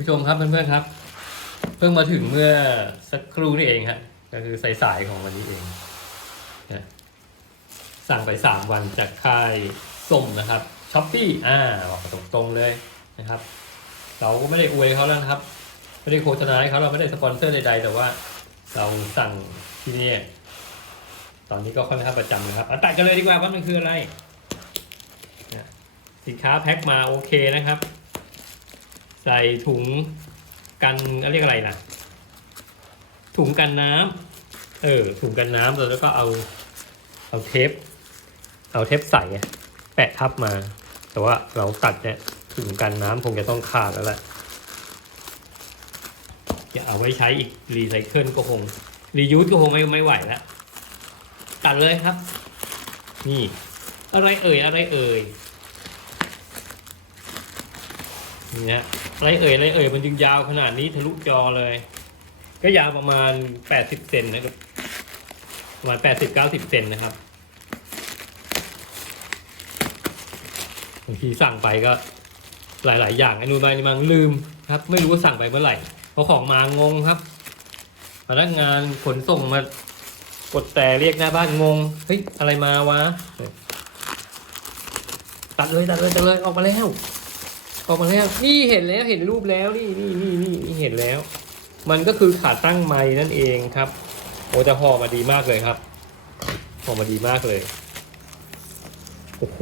ผู้ชมครับเพื่อนๆครับ เพิ่งมาถึงเมื่อสักครู่นี่เองฮะก็คือสายๆของวันนี้เองนะสั่งไปสามวันจากค่ายส้มนะครับช้อปปี้อ่าบอกตรงๆเลยนะครับ เราก็ไม่ได้อวยเขาแล้วนะครับ ไม่ได้โฆษณาให้เขาเราไม่ได้สปอนเซอร์ใดๆแต่ว่า เราสั่งที่นี่ตอนนี้ก็ค่อนข้างประจำนะครับเอาตัดกันเลยดีกว่าว่ามันคืออะไรนะสินค้าแพ็คมาโอเคนะครับ ใส่ถุงกันเรียกอะไรนะถุงกันน้ำเออ ถุงกันน้ำแล้วก็เอาเอาเทป เอาเทปใสอะแปะทับมา แต่ว่าเราตัดเนี่ยถุงกันน้ำคงจะต้องขาดแล้วแหละจะเอาไว้ใช้อีกรีไซเคิลก็คงรียูสก็คงไม่ไม่ไหวแล้วตัดเลยครับ นี่ อะไรเอ่ยอะไรเอ่ย นี่นะอะไรเอ่ยไรเอ่ยมันจึงยาวขนาดนี้ทะลุจอเลย ก็ยาวประมาณแปดสิบเซนนะครับประมาณแปดสิบเก้าสิบเซนนะครับบางทีสั่งไปก็หลาย ๆ อย่างไอ้นู่นไปนี่มันลืมครับ ไม่รู้ว่าสั่งไปเมื่อไหร่เพราะของมางงครับพนักงานขนส่งมากดแต่เรียกหน้าบ้านงงเฮ้ยอะไรมาวะตัดเลยตัดเลยตัดเลยออกมาแล้ว ออกมาแล้ว นี่เห็นแล้วเห็นรูปแล้วนี่นี่นี่นี่นี่เห็นแล้ว มันก็คือขาตั้งไม้นั่นเองครับโอ้จะห่อมาดีมากเลยครับห่อมาดีมากเลยโอ้โห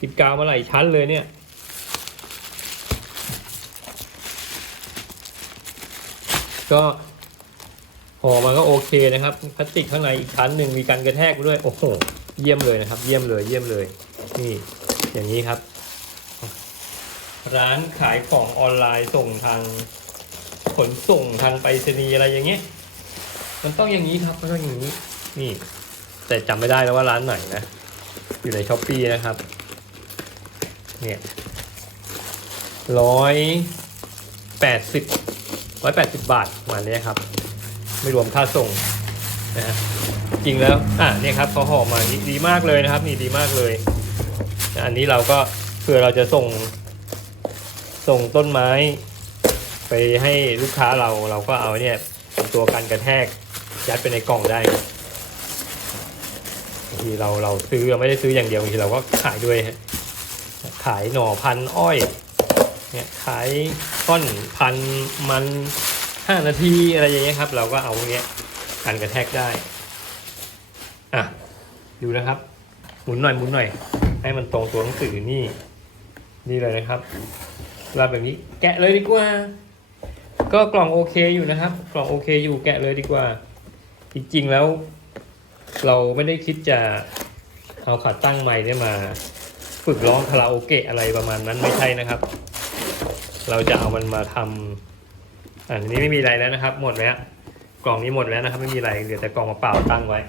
ติดกาวมาหลายชั้นเลยเนี่ยก็ห่อมาก็โอเคนะครับพลาสติกข้างในอีกชั้นหนึ่งมีการกระแทกด้วยโอ้โหเยี่ยมเลยนะครับ เยี่ยมเลยเยี่ยมเลย นี่ อย่างนี้ครับ ร้านขายของออนไลน์ส่งทางขนส่งทางไปรษณีย์อะไรอย่างเงี้ย มันต้องอย่างนี้ครับมันต้องอย่างนี้ นี่ แต่จำไม่ได้แล้วว่าร้านไหนนะ อยู่ในช้อปปีนะครับ เนี่ยร้อยแปดสิบร้อยแปดสิบบาทมาณนี้ครับ ไม่รวมค่าส่งนะฮะจริงแล้วอะเนี่ยครับเขาห่อมาดีมากเลยนะครับ นี่ดีมากเลย อันนี้เราก็เผื่อเราจะส่ง ส่งต้นไม้ ไปให้ลูกค้าเราเราก็เอาเนี่ยเป็นตัวกันกระแทกยัดไปในกล่องได้บางทีเราเราซื้อเราไม่ได้ซื้ออย่างเดียวบางทีเราก็ขายด้วยขายหน่อพันอ้อยเนี่ยขายต้นพันมันห้านาทีอะไรอย่างเงี้ยครับ เราก็เอาเงี้ยกันกระแทกได้อะดูนะครับ หมุนหน่อยหมุนหน่อย ให้มันตรงตัวหนังสือนี่นี่เลยนะครับ ราแบบนี้แกะเลยดีกว่า ก็กล่องโอเคอยู่นะครับ กล่องโอเคอยู่แกะเลยดีกว่า จริงๆแล้ว เราไม่ได้คิดจะเอาขาตั้งใหม่เนี่ยมา ฝึกร้องคาราโอเกะอะไรประมาณนั้นไม่ใช่นะครับ เราจะเอามันมาทำอันนี้ไม่มีอะไรแล้วนะครับ หมดแล้วกล่องนี้หมดแล้วนะครับ ไม่มีอะไรเหลือแต่กล่องมาเปล่าตั้งไว้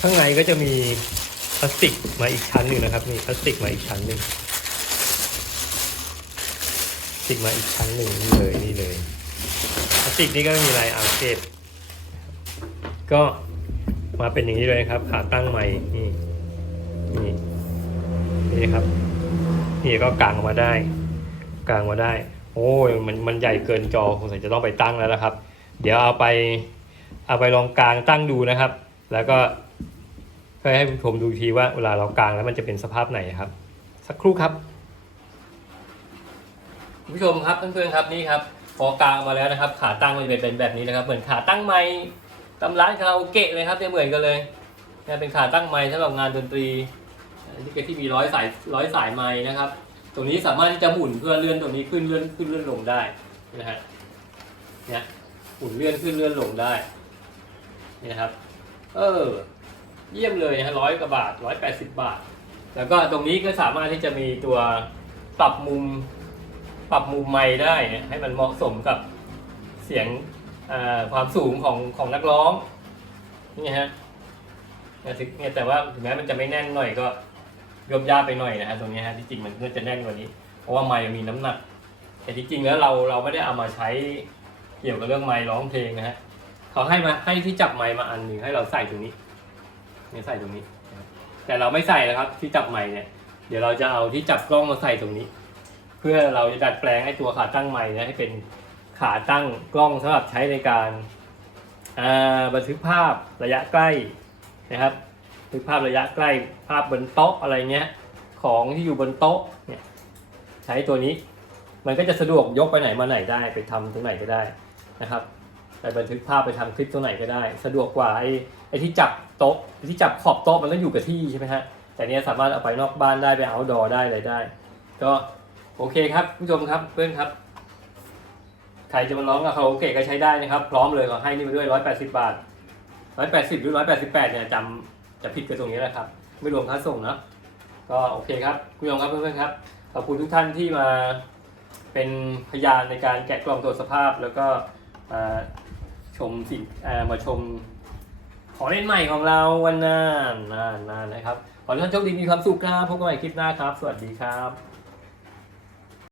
ข้างในก็จะมี พลาสติกมาอีกชั้นหนึ่งนะครับนี่พลาสติกมาอีกชั้นหนึ่งพลาสติกมาอีกชั้นหนึ่งนี่เลยนี่เลยพลาสติกนี่ก็ไม่มีอะไรเอาเก็บก็มาเป็นอย่างนี้เลยครับ ขาตั้งใหม่นี่นี่นี่ครับ นี่ก็กางออกมาได้ กางมาได้ โอ้ยมันมันใหญ่เกินจอคงจะต้องไปตั้งแล้วนะครับ เดี๋ยวเอาไป เอาไปลองกางตั้งดูนะครับ แล้วก็ พื่อให้ผู้ชมดูทีว่าเวลาเรากางแล้วมันจะเป็นสภาพไหนครับ สักครู่ครับผู้ชมครับเพื่อนๆครับนี่ครับพอกางมาแล้วนะครับ ขาตั้งมันจะเป็นแบบนี้นะครับ เหมือนขาตั้งไม้ตำร้านคาราโอเกะเลยครับจะเหมือนกันเลยนะเป็นขาตั้งไม้สำหรับงานดนตรีอันนี้ก็ที่มีร้อยสายร้อยสายไม้นะครับ ตรงนี้สามารถที่จะหมุนเพื่อเลื่อนตรงนี้ขึ้นเลื่อนขึ้นเลื่อนลงได้นะฮะเนี่ยหมุนเลื่อนขึ้นเลื่อนลงได้นี่นะครับ เออ เยี่ยมเลยนะฮะร้อยกว่าบาทร้อยแปดสิบบาท แล้วก็ตรงนี้ก็สามารถที่จะมีตัวปรับมุม ปรับมุมไมค์ได้นะให้มันเหมาะสมกับเสียงความสูงของของนักร้องนี่ฮะเนี่ยแต่ว่าถึงแม้มันจะไม่แน่นหน่อยก็ยบยาไปหน่อยนะฮะตรงนี้ฮะที่จริงมันน่าจะแน่นกว่านี้ เพราะว่าไมค์มันมีน้ำหนัก แต่ที่จริงแล้วเราเราไม่ได้เอามาใช้เกี่ยวกับเรื่องไมค์ร้องเพลงนะฮะเขาให้มาให้ที่จับไมค์มาอันหนึ่งให้เราใส่ตรงนี้ เนี่ยใส่ตรงนี้ แต่เราไม่ใส่นะครับที่จับไมค์เนี่ย เดี๋ยวเราจะเอาที่จับกล้องมาใส่ตรงนี้ เพื่อเราจะดัดแปลงให้ตัวขาตั้งใหม่นะให้เป็นขาตั้งกล้องสำหรับใช้ในการบันทึกภาพระยะใกล้นะครับบันทึกภาพระยะใกล้ภาพบนโต๊ะอะไรเงี้ยของที่อยู่บนโต๊ะเนี่ยใช้ตัวนี้ มันก็จะสะดวกยกไปไหนมาไหนได้ไปทำตรงไหนก็ได้นะครับ ไปบันทึกภาพไปทำคลิปตรงไหนก็ได้ สะดวกกว่าไอ้ไอ้ที่จับโต๊ะไอที่จับขอบโต๊ะมันต้อยู่กับที่ใช่ไหมฮะแต่เนี้ยสามารถเอาไปนอกบ้านได้ไปเอาดอได้อะไรได้ ก็โอเคครับผู้ชมครับเพื่อนครับ ใครจะมาร้องกับคาราโอเกะก็ใช้ได้นะครับ พร้อมเลยขอให้นี่มาด้วย180บาท180หรือ188เนี่ยจำจะผิดกันตรงนี้แหละครับ ไม่รวมค่าส่งนะก็โอเคครับคุณผู้ชมครับเพื่อนๆครับขอบคุณทุกท่านที่มาเป็นพยานในการแกะกล่องตรวจสภาพแล้วก็อ่า ชมสิ่งอ่ามาชมขอเล่นใหม่ของเราวันหน้านานๆนะครับ ขอให้ท่านโชคดีมีความสุขครับพบกันใหม่คลิปหน้าครับ สวัสดีครับ